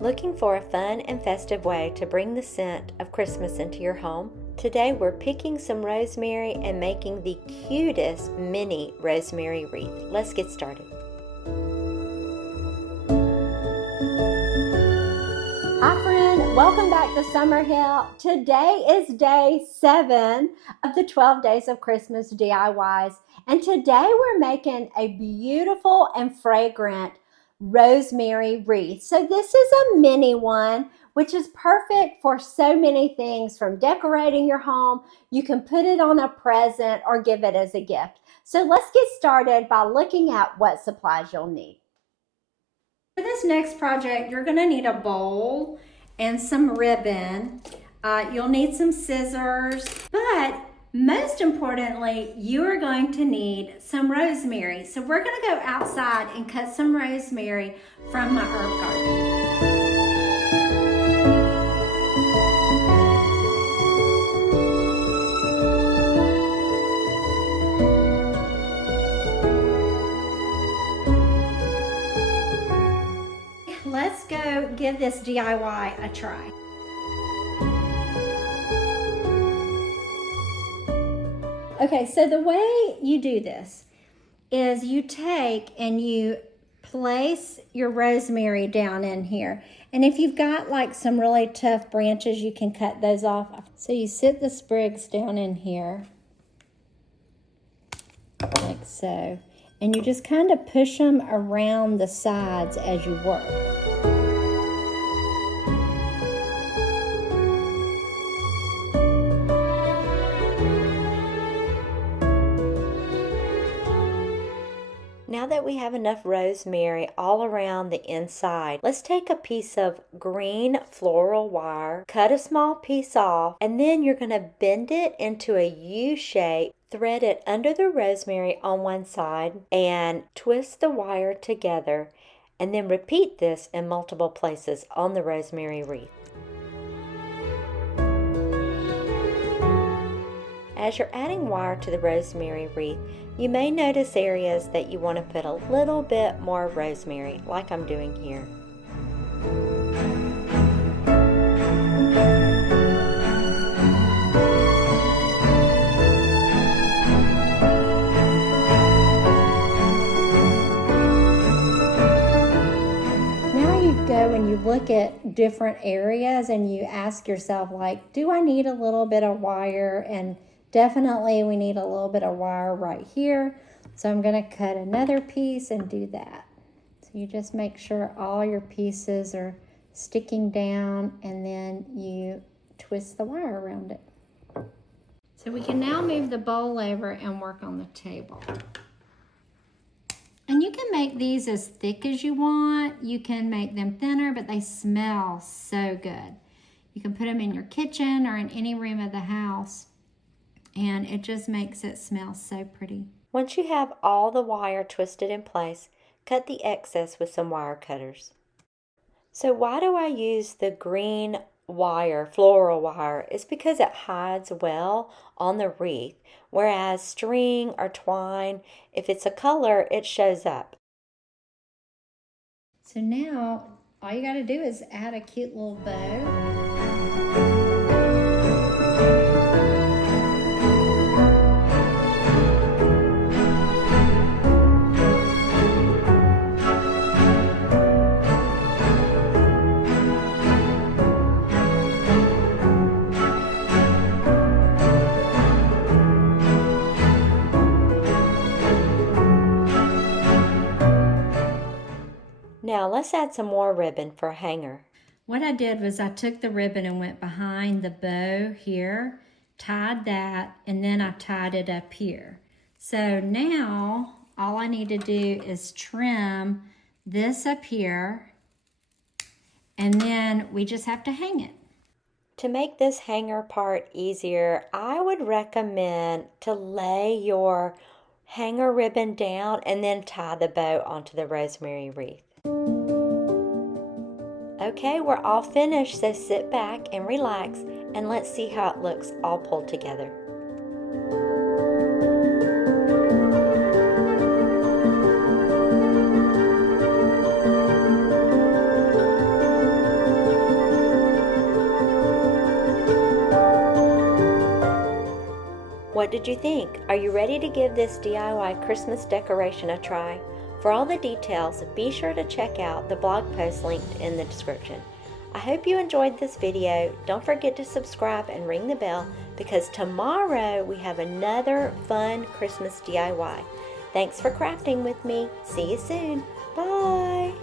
Looking for a fun and festive way to bring the scent of Christmas into your home? Today we're picking some rosemary and making the cutest mini rosemary wreath. Let's get started. Hi friend, welcome back to Summerhill. Today is day 7 of the 12 Days of Christmas DIYs, and today we're making a beautiful and fragrant rosemary wreath. So this is a mini one, which is perfect for so many things, from decorating your home. You can put it on a present or give it as a gift. So let's get started by looking at what supplies you'll need. For this next project, you're going to need a bowl and some ribbon. You'll need some scissors, but most importantly, you are going to need some rosemary. So we're going to go outside and cut some rosemary from my herb garden. Let's go give this DIY a try. Okay, so the way you do this is you take and you place your rosemary down in here. And if you've got like some really tough branches, you can cut those off. So you sit the sprigs down in here, like so. And you just kind of push them around the sides as you work. Now that we have enough rosemary all around the inside, let's take a piece of green floral wire, cut a small piece off, and then you're going to bend it into a U shape, thread it under the rosemary on one side, and twist the wire together, and then repeat this in multiple places on the rosemary wreath. As you're adding wire to the rosemary wreath, you may notice areas that you want to put a little bit more rosemary, like I'm doing here. Now you go and you look at different areas and you ask yourself, like, do I need a little bit of wire? And definitely we need a little bit of wire right here. So I'm going to cut another piece and do that. So you just make sure all your pieces are sticking down, and then you twist the wire around it. So we can now move the bowl over and work on the table. And you can make these as thick as you want. You can make them thinner, but they smell so good. You can put them in your kitchen or in any room of the house, and it just makes it smell so pretty. Once you have all the wire twisted in place, cut the excess with some wire cutters. So why do I use the green wire, floral wire? It's because it hides well on the wreath, whereas string or twine, if it's a color, it shows up. So now all you got to do is add a cute little bow. Now let's add some more ribbon for a hanger. What I did was I took the ribbon and went behind the bow here, tied that, and then I tied it up here. So now all I need to do is trim this up here, and then we just have to hang it. To make this hanger part easier, I would recommend to lay your hanger ribbon down and then tie the bow onto the rosemary wreath. Okay, we're all finished, so sit back and relax, and let's see how it looks all pulled together. What did you think? Are you ready to give this DIY Christmas decoration a try? For all the details, be sure to check out the blog post linked in the description. I hope you enjoyed this video. Don't forget to subscribe and ring the bell because tomorrow we have another fun Christmas DIY. Thanks for crafting with me. See you soon. Bye.